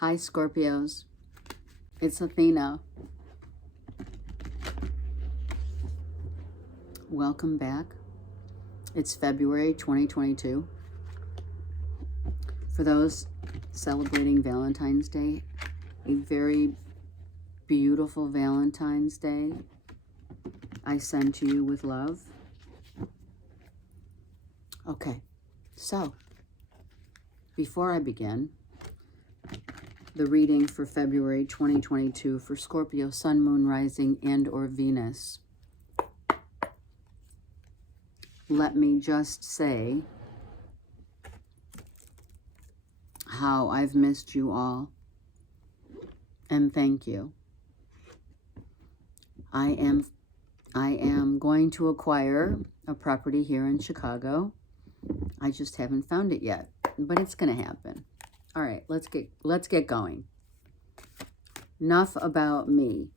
Hi, Scorpios. It's Athena. Welcome back. It's February 2022. For those celebrating Valentine's Day, a very beautiful Valentine's Day I send to you with love. Okay, so before I begin, the reading for February 2022 for Scorpio, Sun, Moon, Rising, and or Venus. Let me just say how I've missed you all, and thank you. I am going to acquire a property here in Chicago. I just haven't found it yet, but it's going to happen. All right, let's get going. Enough about me.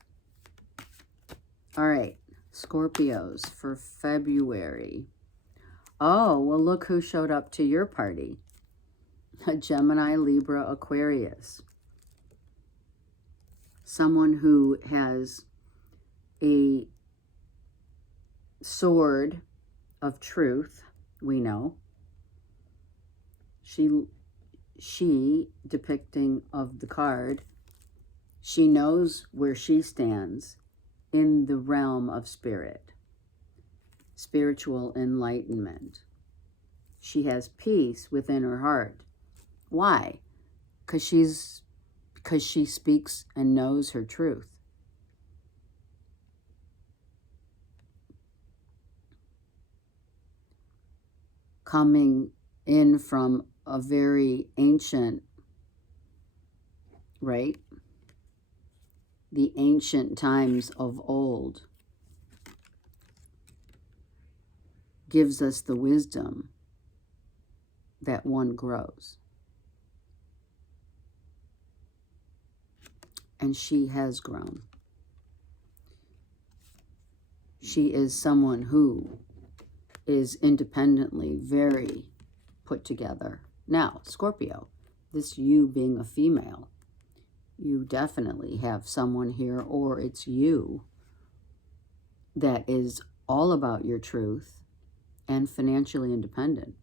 All right, Scorpios for February. Oh, well, look who showed up to your party. A Gemini, Libra, Aquarius. Someone who has a sword of truth, we know. She depicting of the card, she knows where she stands in the realm of spirit, spiritual enlightenment. She has peace within her heart. Why? Because she speaks and knows her truth. Coming in from a very ancient, right? The ancient times of old gives us the wisdom that one grows. And she has grown. She is someone who is independently very put together. Now, Scorpio, this you being a female, you definitely have someone here, or it's you that is all about your truth and financially independent.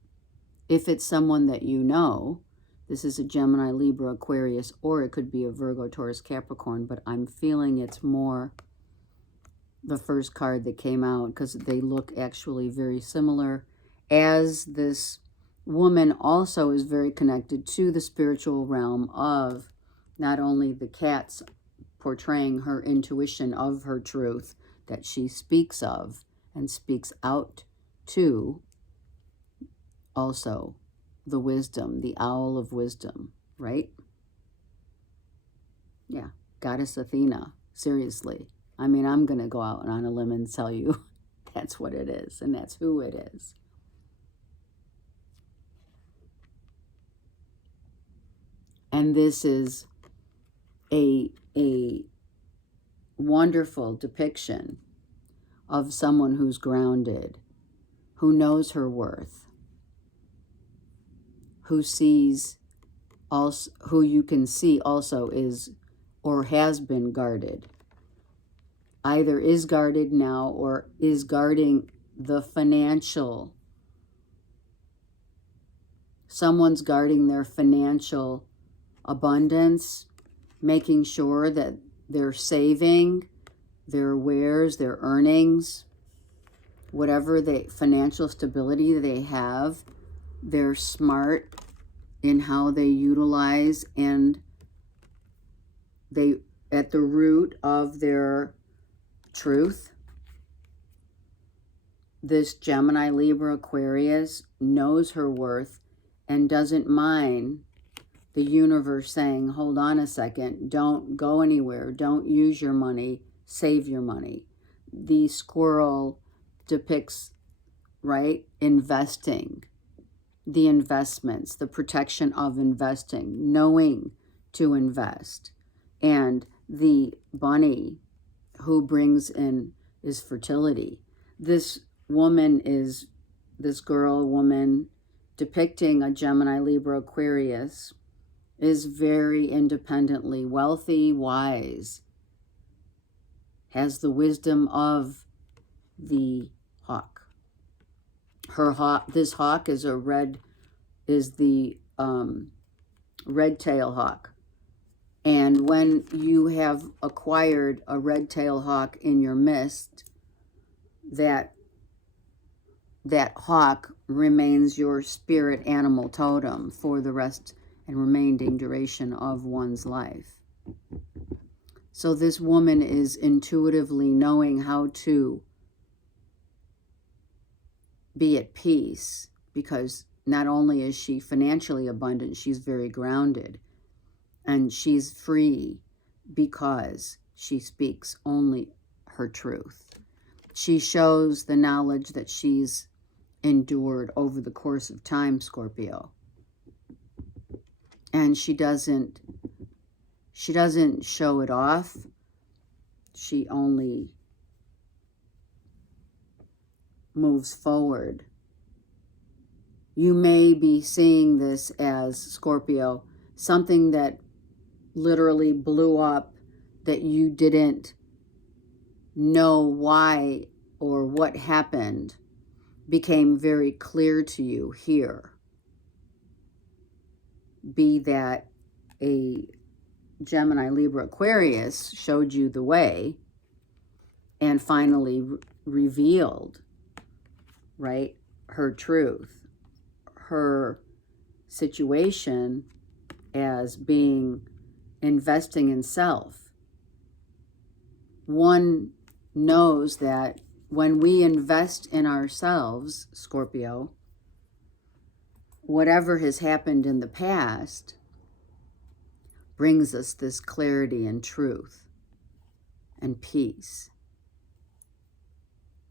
If it's someone that you know, this is a Gemini, Libra, Aquarius, or it could be a Virgo, Taurus, Capricorn, but I'm feeling it's more the first card that came out because they look actually very similar, as this woman also is very connected to the spiritual realm of not only the cats portraying her intuition of her truth that she speaks of and speaks out to, also the wisdom, the owl of wisdom, right? Yeah, Goddess Athena, seriously. I mean, I'm going to go out on a limb and tell you that's what it is, and that's who it is. And this is a wonderful depiction of someone who's grounded, who knows her worth, who sees also, who you can see also is or has been guarded. Either is guarded now or is guarding the financial. Someone's guarding their financial abundance, making sure that they're saving their wares, their earnings, whatever the financial stability they have, they're smart in how they utilize, and they at the root of their truth. This Gemini, Libra, Aquarius knows her worth and doesn't mind the universe saying, hold on a second, don't go anywhere, don't use your money, save your money. The squirrel depicts, right, investing, the investments, the protection of investing, knowing to invest. And the bunny who brings in is fertility. This woman is, this girl, woman, depicting a Gemini, Libra, Aquarius, is very independently wealthy, wise, has the wisdom of the hawk. Her hawk, this hawk is the red-tailed hawk. And when you have acquired a red-tailed hawk in your midst, that hawk remains your spirit animal totem for the rest and remaining duration of one's life. So this woman is intuitively knowing how to be at peace, because not only is she financially abundant, she's very grounded, and she's free because she speaks only her truth. She shows the knowledge that she's endured over the course of time, Scorpio. And she doesn't show it off. She only moves forward. You may be seeing this as, Scorpio, something that literally blew up, that you didn't know why or what happened, became very clear to you here. Be that a Gemini, Libra, Aquarius showed you the way and finally revealed, right, her truth, her situation as being investing in self. One knows that when we invest in ourselves, Scorpio, whatever has happened in the past brings us this clarity and truth and peace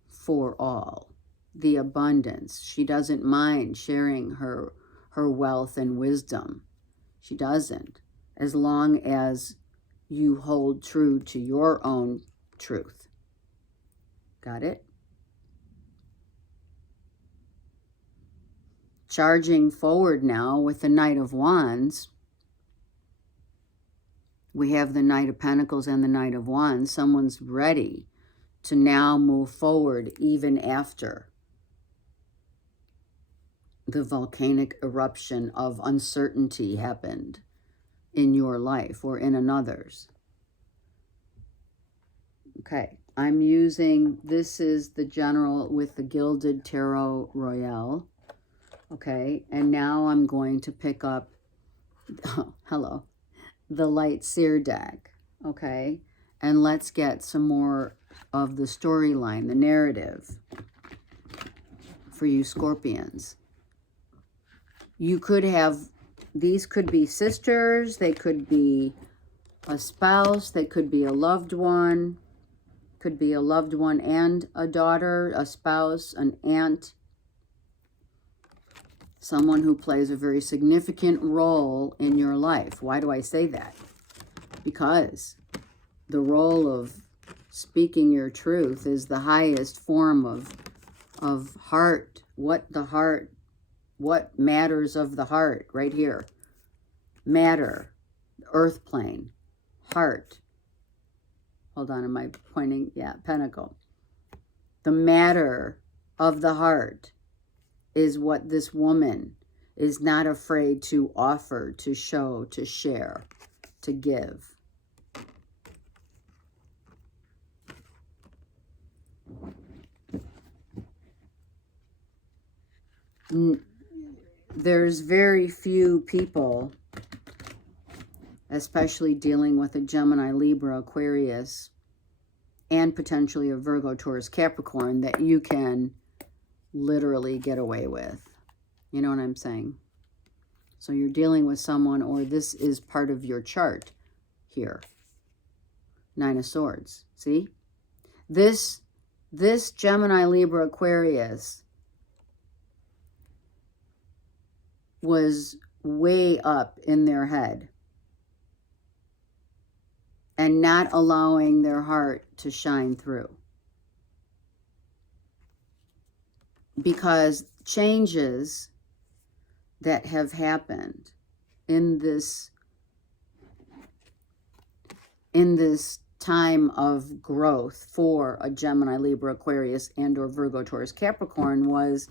for all. The abundance. She doesn't mind sharing her wealth and wisdom. She doesn't, as long as you hold true to your own truth. Got it? Charging forward now with the Knight of Wands. We have the Knight of Pentacles and the Knight of Wands. Someone's ready to now move forward even after the volcanic eruption of uncertainty happened in your life or in another's. Okay, I'm using, this is the General with the Gilded Tarot Royale. Okay, and now I'm going to pick up, hello, the Light Seer deck. Okay, and let's get some more of the storyline, the narrative for you Scorpions. You could have, these could be sisters, they could be a spouse, they could be a loved one, could be a loved one and a daughter, a spouse, an aunt, someone who plays a very significant role in your life. Why do I say that? Because the role of speaking your truth is the highest form of heart, what matters of the heart, right here. Matter, earth plane, heart. Hold on, am I pointing? Yeah, pentacle. The matter of the heart is what this woman is not afraid to offer, to show, to share, to give. There's very few people, especially dealing with a Gemini, Libra, Aquarius, and potentially a Virgo, Taurus, Capricorn, that you can literally get away with. You know what I'm saying? So you're dealing with someone, or this is part of your chart here. Nine of Swords. See? This Gemini, Libra, Aquarius was way up in their head and not allowing their heart to shine through. Because changes that have happened in this in this time of growth for a Gemini, Libra, Aquarius, and or Virgo, Taurus, Capricorn was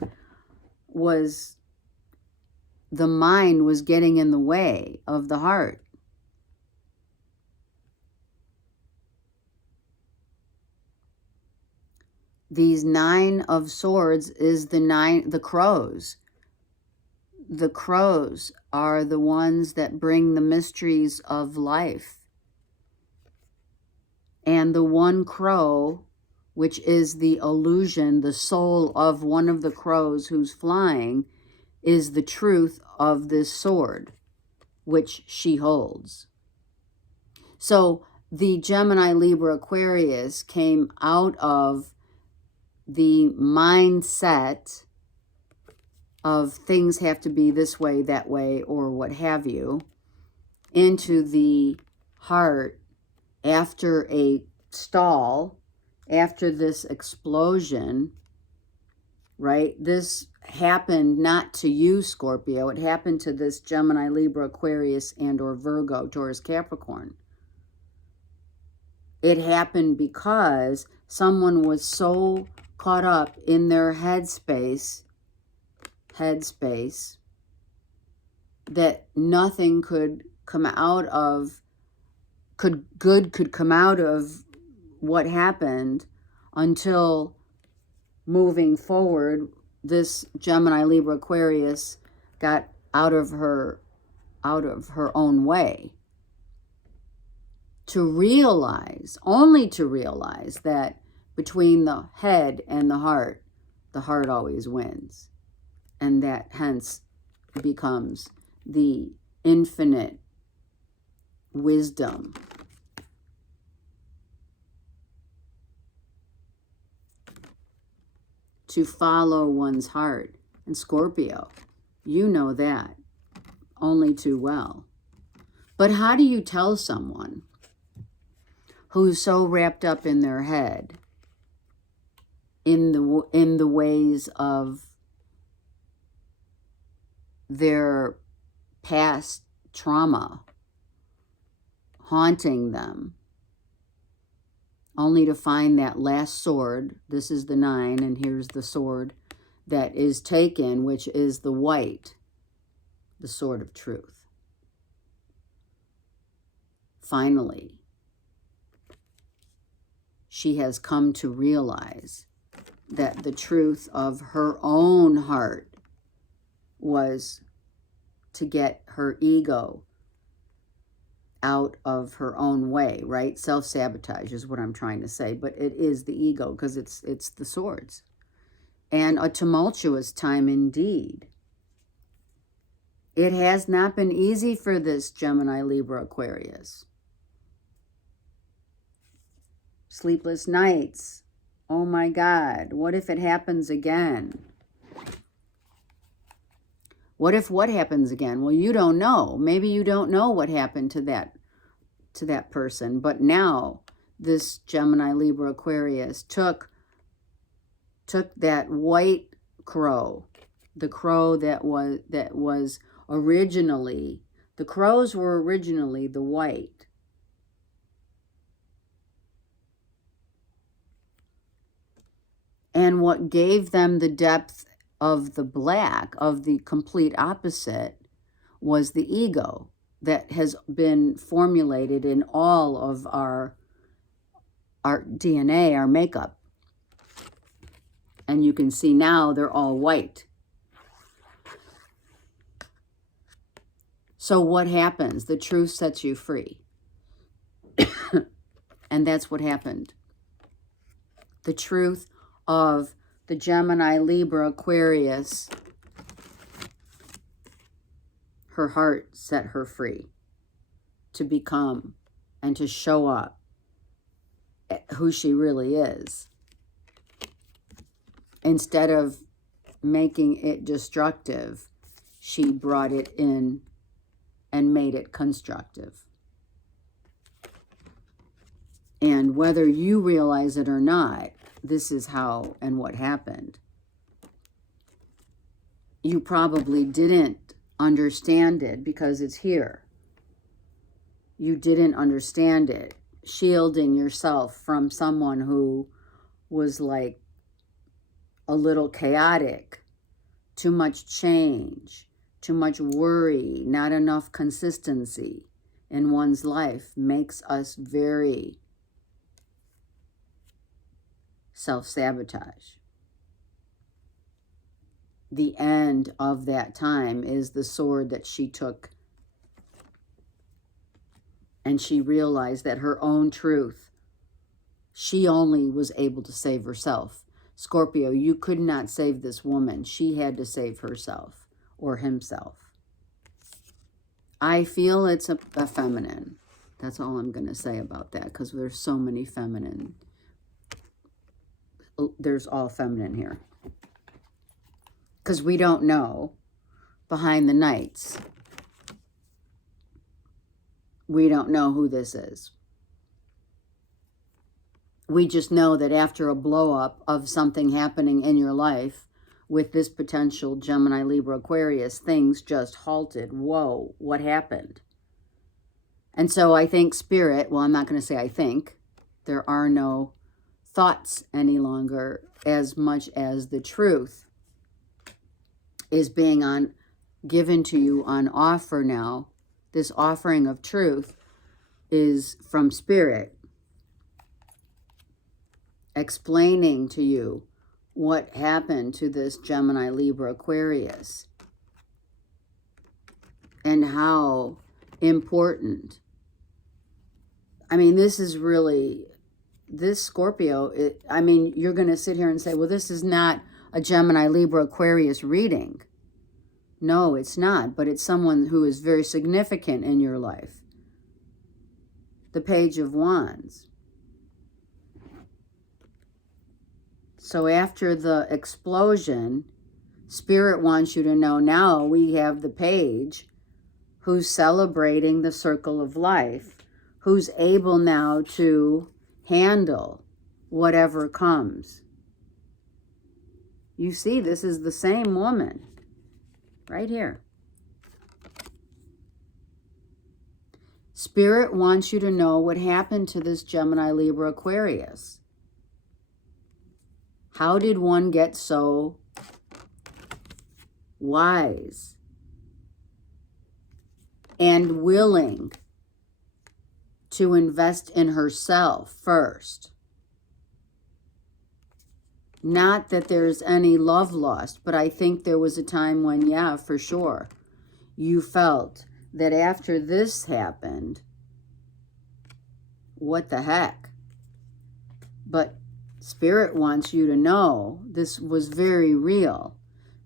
the mind was getting in the way of the heart. These 9 of Swords is the crows. The crows are the ones that bring the mysteries of life. And the one crow, which is the illusion, the soul of one of the crows who's flying, is the truth of this sword, which she holds. So the Gemini, Libra, Aquarius came out of the mindset of things have to be this way, that way, or what have you, into the heart after a stall, after this explosion, right? This happened not to you, Scorpio. It happened to this Gemini, Libra, Aquarius, and or Virgo, Taurus, Capricorn. It happened because someone was so caught up in their headspace that nothing could come out of, good could come out of what happened until moving forward, this Gemini, Libra, Aquarius got out of her own way. Only to realize that between the head and the heart always wins. And that hence becomes the infinite wisdom. To follow one's heart. And Scorpio, you know that only too well. But how do you tell someone who's so wrapped up in their head, in the ways of their past trauma haunting them, only to find that last sword, this is the 9, and here's the sword that is taken, which is the white, the sword of truth. Finally, she has come to realize that the truth of her own heart was to get her ego out of her own way, right? Self-sabotage is what I'm trying to say, but it is the ego because it's the swords. And a tumultuous time indeed. It has not been easy for this Gemini, Libra, Aquarius. Sleepless nights. Oh my God, what if it happens again? What if what happens again? Well, you don't know. Maybe you don't know what happened to that person. But now this Gemini, Libra, Aquarius took that white crow, the crow that was originally, the crows were originally the white. And what gave them the depth of the black, of the complete opposite, was the ego that has been formulated in all of our DNA, our makeup. And you can see now they're all white. So what happens? The truth sets you free. And that's what happened. The truth of the Gemini, Libra, Aquarius, her heart set her free to become and to show up who she really is. Instead of making it destructive, she brought it in and made it constructive. And whether you realize it or not, this is how and what happened. You probably didn't understand it because it's here. You didn't understand it shielding yourself from someone who was like a little chaotic, too much change, too much worry, not enough consistency in one's life makes us very self-sabotage. The end of that time is the sword that she took, and she realized that her own truth, she only was able to save herself. Scorpio, you could not save this woman. She had to save herself or himself. I feel it's a feminine. That's all I'm going to say about that, because there's so many feminine. There's all feminine here. Because we don't know behind the Knights. We don't know who this is. We just know that after a blow up of something happening in your life with this potential Gemini, Libra, Aquarius, things just halted. Whoa, what happened? And so I think Spirit, well, I'm not going to say I think, there are no thoughts any longer, as much as the truth is being given to you on offer now. This offering of truth is from Spirit, explaining to you what happened to this Gemini, Libra, Aquarius, and how important. I mean, this is really, this Scorpio, I mean, you're going to sit here and say, well, this is not a Gemini, Libra, Aquarius reading. No, it's not, but it's someone who is very significant in your life. The Page of Wands. So after the explosion, Spirit wants you to know now we have the Page who's celebrating the circle of life, who's able now to handle whatever comes. You see, this is the same woman right here. Spirit wants you to know what happened to this Gemini, Libra, Aquarius. How did one get so wise and willing to invest in herself first? Not that there's any love lost, but I think there was a time when, yeah, for sure, you felt that after this happened, what the heck? But Spirit wants you to know this was very real.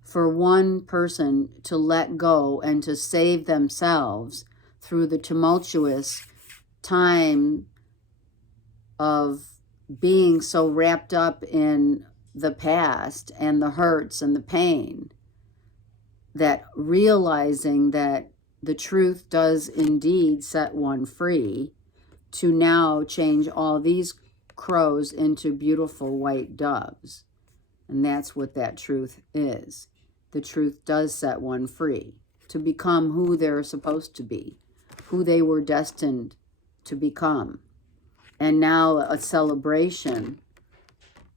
For one person to let go and to save themselves through the tumultuous time of being so wrapped up in the past and the hurts and the pain, that realizing that the truth does indeed set one free, to now change all these crows into beautiful white doves. And that's what that truth is. The truth does set one free to become who they're supposed to be, who they were destined to become. And now a celebration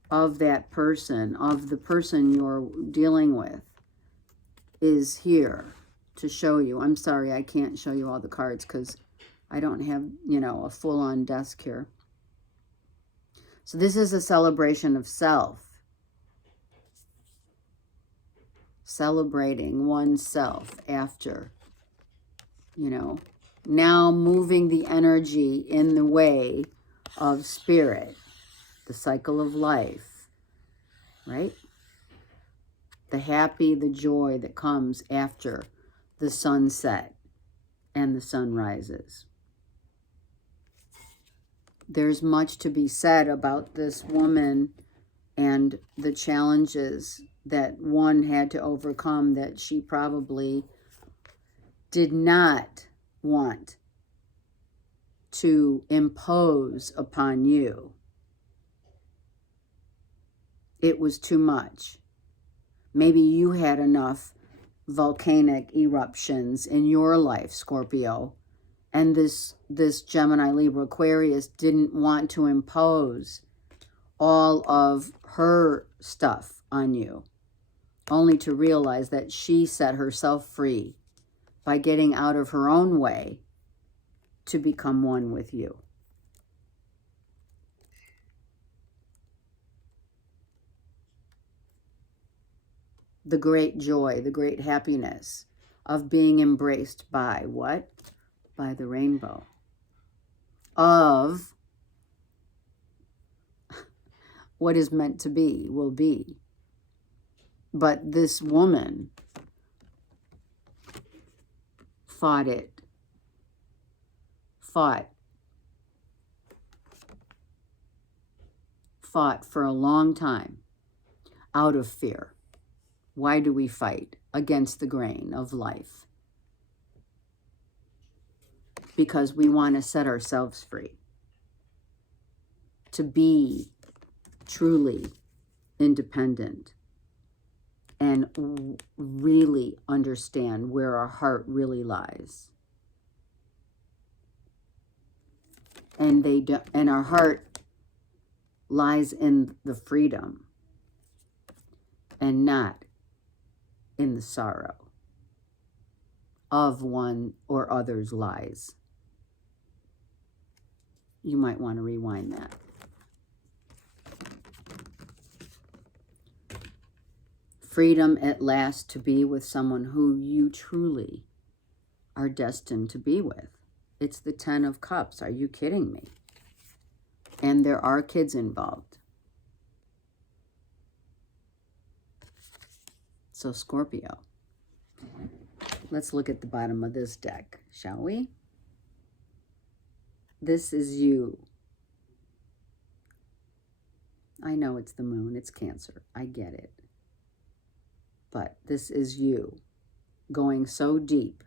of that person, of the person you're dealing with, is here to show you. I'm sorry, I can't show you all the cards because I don't have, a full-on desk here. So this is a celebration of self. Celebrating oneself after, now moving the energy in the way of Spirit, the cycle of life, right? The happy, the joy that comes after the sunset and the sun rises. There's much to be said about this woman and the challenges that one had to overcome that she probably did not want to impose upon you. It was too much. Maybe you had enough volcanic eruptions in your life, Scorpio, And this Gemini, Libra, Aquarius didn't want to impose all of her stuff on you, only to realize that she set herself free by getting out of her own way to become one with you. The great joy, the great happiness of being embraced by what? By the rainbow. Of what is meant to be will be. But this woman fought for a long time out of fear. Why do we fight against the grain of life? Because we want to set ourselves free, to be truly independent and really understand where our heart really lies. And our heart lies in the freedom and not in the sorrow of one or other's lies. You might want to rewind that. Freedom at last to be with someone who you truly are destined to be with. It's the 10 of Cups. Are you kidding me? And there are kids involved. So Scorpio, let's look at the bottom of this deck, shall we? This is you. I know it's the moon, it's Cancer. I get it. But this is you going so deep,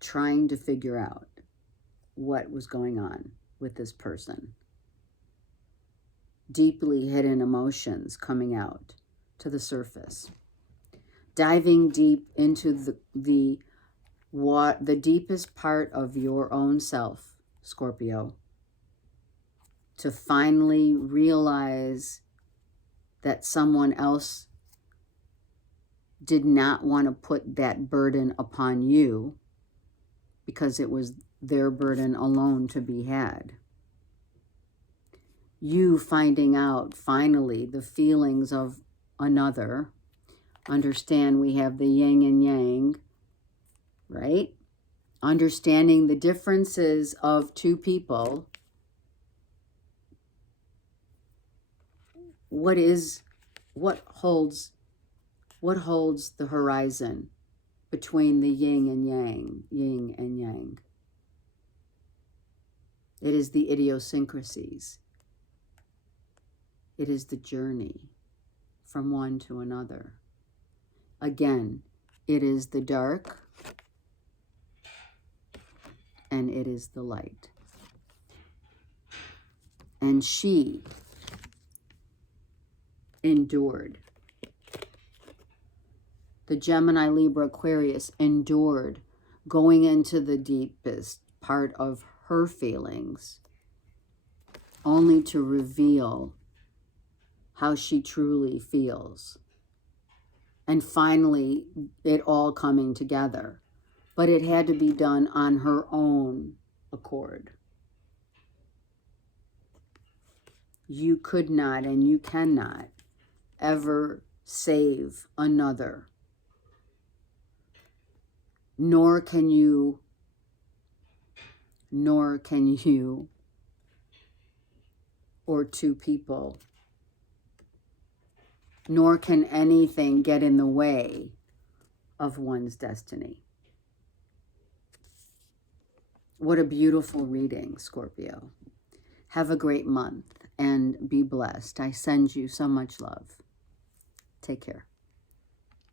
trying to figure out what was going on with this person. Deeply hidden emotions coming out to the surface. Diving deep into the deepest part of your own self, Scorpio, to finally realize that someone else did not want to put that burden upon you because it was their burden alone to be had. You finding out finally the feelings of another. Understand we have the yin and yang, right? Understanding the differences of two people. What holds the horizon between the yin and yang? It is the idiosyncrasies. It is the journey from one to another. Again, it is the dark and it is the light. And she endured. The Gemini, Libra, Aquarius endured going into the deepest part of her feelings, only to reveal how she truly feels. And finally, it all coming together. But it had to be done on her own accord. You could not and you cannot ever save another. Nor can you or two people, nor can anything get in the way of one's destiny. What a beautiful reading, Scorpio. Have a great month and be blessed. I send you so much love. Take care.